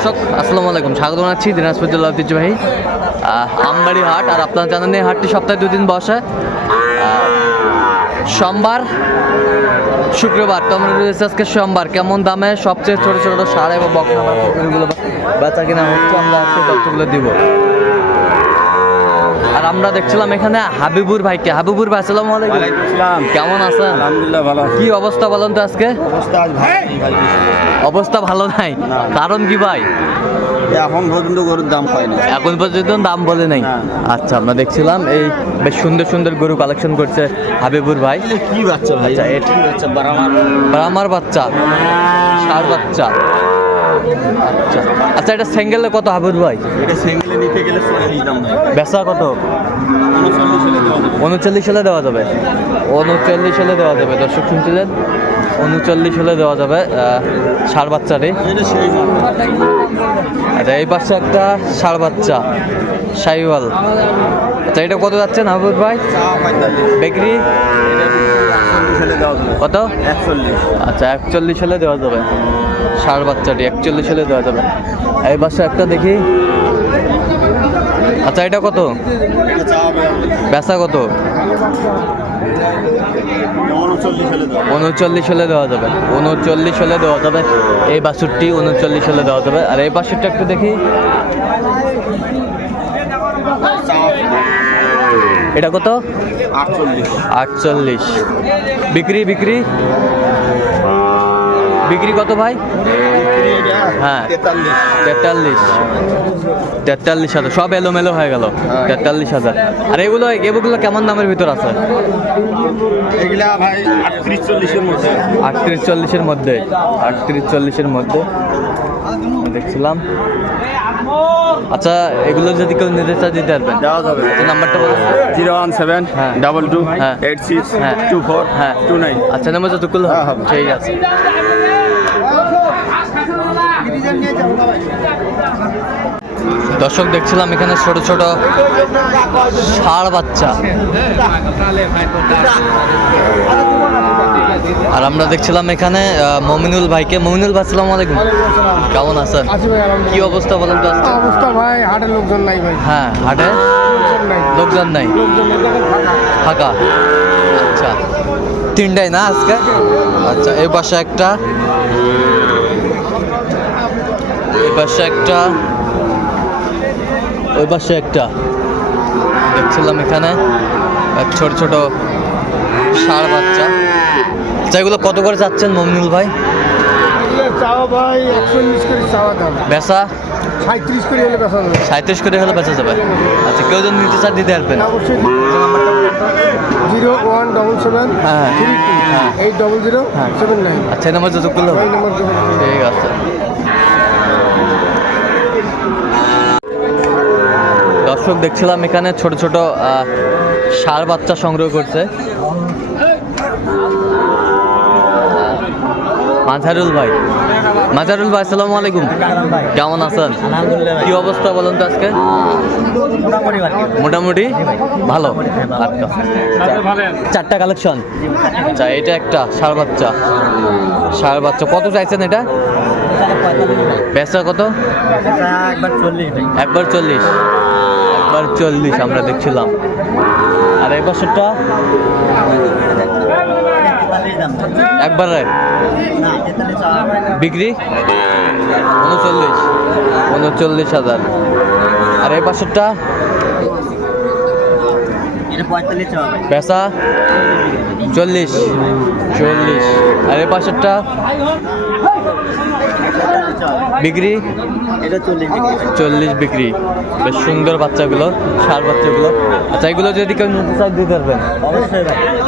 দর্শক, আসসালামু আলাইকুম। স্বাগত জানাচ্ছি দিনাজপুর জেলা ঐতিহ্যবাহী আমবাড়ি হাট। আর আপনারা জানেন এই হাটটি সপ্তাহে দুদিন বসে। সোমবার, শুক্রবার। তো আমরা রয়েছে আজকে সোমবার। কেমন দামে সবচেয়ে ছোটো ছোটো সার এবং বক্সগুলো বাচ্চাগুলো বেচা কিনা হচ্ছে, আমরা সেই তথ্যগুলো দিব। আর আমরা দেখছিলাম এখানে হাবিবুর ভাইকে। হাবিবুর ভাই আসসালামু আলাইকুম। কেমন আছেন? আলহামদুলিল্লাহ ভালো কি অবস্থা বলেন তো আজকে? অবস্থা ভালো নাই কারণ কি ভাই? এখন পর্যন্ত গরুর দাম পাই না এখন পর্যন্ত দাম বলে নাই। আচ্ছা আমরা দেখছিলাম এই বেশ সুন্দর সুন্দর গরু কালেকশন করছে হাবিবুর ভাই। কি বাচ্চা ভাই? আচ্ছা, বাচ্চা? বারামার। বাচ্চা বাচ্চা। আচ্ছা আচ্ছা এটা সিঙ্গেলে কত হাবিবুর ভাই এটা সিঙ্গেলে নিতে গেলে চল্লিশ দাম বেচা কত উনচল্লিশ হলে দেওয়া যাবে। উনচল্লিশ হলে দেওয়া যাবে দর্শক শুনছিলেন উনচল্লিশ হলে দেওয়া যাবে ষাড় সেই দাম। আচ্ছা এই পাশে একটা ষাড় বাচ্চা সাইওয়াল আচ্ছা এটা কত যাচ্ছে হাবিবুর ভাই। বেকরি। কত একচল্লিশ। আচ্ছা একচল্লিশ হলে দেওয়া যাবে ষাড় বাচ্চাটি একচল্লিশ হলে দেওয়া যাবে। এই পাশে একটা দেখি। আচ্ছা এটা কত। বেচা কত? উনচল্লিশ হলে দেওয়া যাবে। উনচল্লিশ হলে দেওয়া যাবে। এই বাছুরটি উনচল্লিশ হলে দেওয়া যাবে। আর এই বাছুরটা একটু দেখি। এটা কত? আটচল্লিশ। আটচল্লিশ। বিক্রি বিক্রি? বিক্রি কত ভাই? হ্যাঁ। তেতাল্লিশ। তেতাল্লিশ হাজার। সব এলোমেলো হয়ে গেল। হ্যাঁ। তেতাল্লিশ হাজার। আর এগুলো এগুলো কেমন দামের ভিতর আছে? আটত্রিশ চল্লিশের মধ্যে। আটত্রিশ চল্লিশের মধ্যে। আটত্রিশ চল্লিশের মধ্যে। দেখছিলাম। আচ্ছা এগুলো যদি কেউ নিতে চায় দিতে পারবেন দেওয়া যাবে। নাম্বারটা বলুন জিরো ওয়ান সেভেন হ্যাঁ। ডাবল টু হ্যাঁ। এইট সিক্স হ্যাঁ। টু ফোর হ্যাঁ। Two nine. আচ্ছা নাম্বার যতগুলো হ্যাঁ, হবে। ঠিক আছে। দর্শক দেখছিলাম এখানে ছোট ছোট ষাড় বাচ্চা। আর আমরা দেখছিলাম এখানে মমিনুল ভাইকে। মমিনুল ভাই আসসালামু আলাইকুম। কেমন আছেন? কি অবস্থা বলেন তো অবস্থা ভাই হাটের লোকজন নাই ভাই। হ্যাঁ হাটে? লোকজন নাই। ফাঁকা। আচ্ছা। তিনটাই না আজকে? আচ্ছা এই পাশে একটা। এই পাশে একটা। ওই পাশে একটা। দেখছিলাম এখানে ছোট ছোট ষাঁড় বাচ্চা। আচ্ছা এগুলো কত করে যাচ্ছেন মমিনুল ভাই? চাওয়া ভাই একশো উনিশ করে চাওয়া দাম। বেচা? সাঁত্রিশ করে হলে বেচা যাবে। সাঁত্রিশ করে হলে বেচা যাবে। আচ্ছা কেউ যদি নিতে চান দিতে পারবেন। অবশ্যই জিরো ওয়ান ডবল সেভেন হ্যাঁ। থ্রি টু হ্যাঁ। এইট ডবল জিরো হ্যাঁ। Seven nine. আচ্ছা নাম্বার যোগাযোগ। ঠিক আছে। দর্শক দেখছিলাম এখানে ছোট ছোট সার বাচ্চা সংগ্রহ করছে। মাঝারুল ভাই। মাঝারুল ভাই আসসালামু আলাইকুম। কেমন আছেন? কি অবস্থা বলুন তো আজকে? মোটামুটি? ভালো। আচ্ছা। চারটা কালেকশন আচ্ছা এটা একটা সার বাচ্চা। সার বাচ্চা। কত চাইছেন এটা? বেচা কত? একবার চল্লিশ। একবার চল্লিশ আমরা দেখছিলাম। আর এই বছরটা? একবারে বিক্রি? উনচল্লিশ। উনচল্লিশ হাজার। আর এই বছরটা পেশা চল্লিশ। চল্লিশ। আর এই পাশেরটা বিক্রি? চল্লিশ বিক্রি। বেশ সুন্দর বাচ্চাগুলো সার বাচ্চাগুলো। আচ্ছা এগুলো যদি কেউ নিতে চায় দিতে পারবেন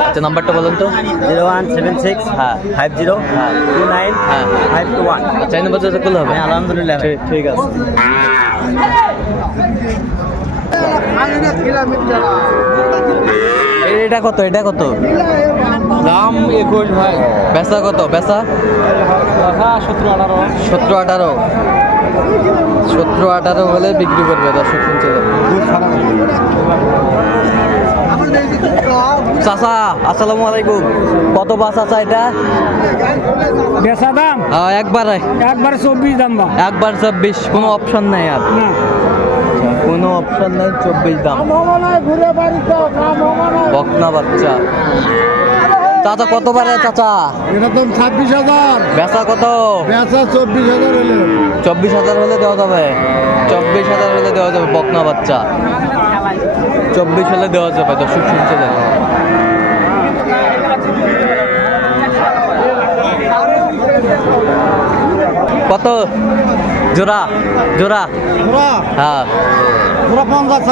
আচ্ছা নাম্বারটা বলুন তো। জিরো ওয়ান সেভেন সিক্স হ্যাঁ। ফাইভ জিরো হ্যাঁ। টু নাইন হ্যাঁ ফাইভ টু ওয়ান। আচ্ছা এই নাম্বার যাতে করলে হবে। হ্যাঁ আলহামদুলিল্লাহ ঠিক ঠিক আছে। এটা কত? এটা কত? দাম একুশ ভাই। বেচা কত? বেচা? সতেরো আঠারো। সতেরো আঠারো। সতেরো আঠারো হলে বিক্রি করবে দর্শক শুনছে চাচা আসসালামু আলাইকুম। কত বা চাচা এটা? বেচা দাম? হ্যাঁ, একবারে। একবার চব্বিশ দাম বা। একবার চব্বিশ কোনো অপশন নাই আর। কোনো অপশন নাই চব্বিশ দাম। বকনা বাচ্চা। চাচা কত বারে চাচা? এটা তো ছাব্বিশ হাজার। বেচা কত? বেচা চব্বিশ হাজার হলে। চব্বিশ হাজার হলে দেওয়া যাবে। চব্বিশ হাজার হলে দেওয়া যাবে বকনা বাচ্চা। চব্বিশ হলে দেওয়া যাবে দর্শক শুনছিলেন কত? জোড়া জোড়া? হ্যাঁ। পুরা পঞ্চাশ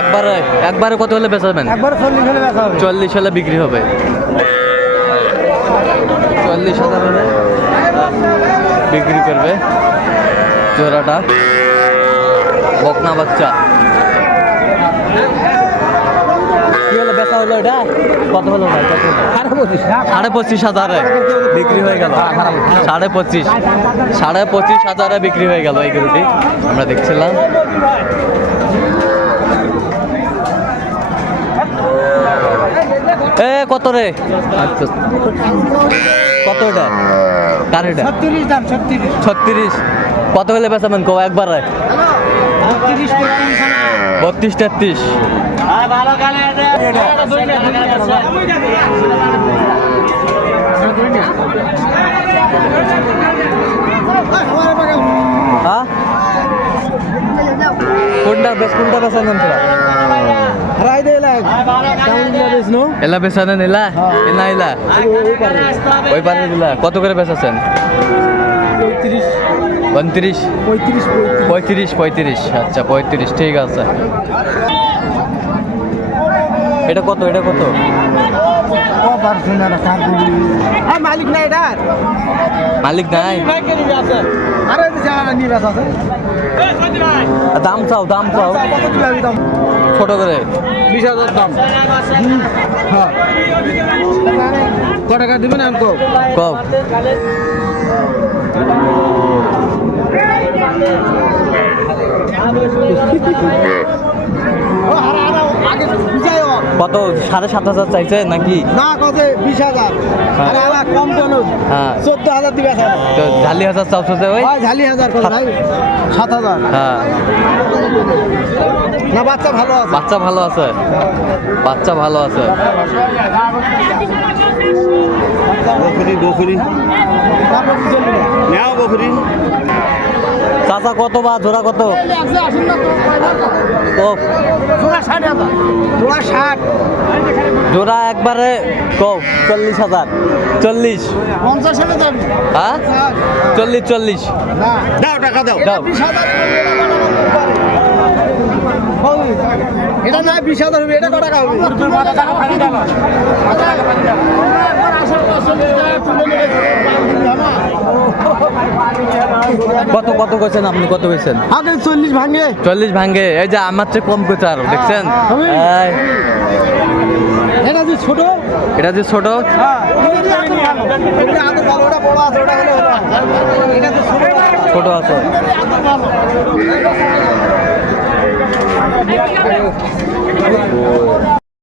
একবারে একবারে কত হলে বেচাবেন একবার চল্লিশ হলে বেচা হবে। চল্লিশ হলে বিক্রি হবে। চল্লিশ হাজার হলে বিক্রি করবে জোড়াটা। বকনা বাচ্চা। কি হলো বেচা এটা? কত সাড়ে পঁচিশ হাজারে বিক্রি হয়ে গেল। সাড়ে পঁচিশ। সাড়ে পঁচিশ হাজারে বিক্রি হয়ে গেল এই গরুটি। আমরা দেখছিলাম। এ কত রে। কত এটা? কার এটা? ছত্রিশ কত হলে বেচাবেন কো একবার পঁয়ত্রিশ বত্রিশ তেত্রিশ হ্যাঁ কোনটা বেশ কোনটা বেচানেন তোরা? রাই দে লাগ কেমন দিয়া বেশ নো? এলা বেচানেন এলা? এলা এলা? ওই পারে দিলা। কত করে বেচাছেন? উনত্রিশ পঁয়ত্রিশ। পঁয়ত্রিশ পঁয়ত্রিশ। আচ্ছা পঁয়ত্রিশ ঠিক আছে। এটা কত? এটা কত? মালিক নাই এটা মালিক নাই? আরে নিরাশ আছে। দাম চাও দাম চাও। ছোট করে। বিশ হাজার দাম। হ্যাঁ ক টাকা দিবেন আর কো কও। আগে বুঝাই হোক কত? সাড়ে সাত হাজার চাইছে নাকি? না কত বিশ হাজার। হ্যাঁ। কম কেন হ্যাঁ। চোদ্দ হাজার দিবে স্যার তো ঝালি হাজার চাওছে ওই? ঝালি হাজার ভাই। সাত হাজার। হ্যাঁ। না বাচ্চা ভালো আছে। বাচ্চা ভালো আছে? বাচ্চা ভালো আছে। বকরি বকরি? নেও বকরি চাচা কত বা জোড়া কত? ও, জোড়া ষাট। জোড়া একবারে কম চল্লিশ হাজার। চল্লিশ। পঞ্চাশ হ্যাঁ? চল্লিশ চল্লিশ। দাও। টাকা দাও। দাও। এটা না বিশ হাজার হবে এটা কটা টাকা হবে? কত কত কইছেন আপনি? কত কইছেন? আগে চল্লিশ ভাঙে। চল্লিশ ভাঙ্গে এই যে আমার চেয়ে কম কইছে আরও দেখছেন? এটা যে ছোট? এটা যে ছোট? হ্যাঁ ছোট আছে।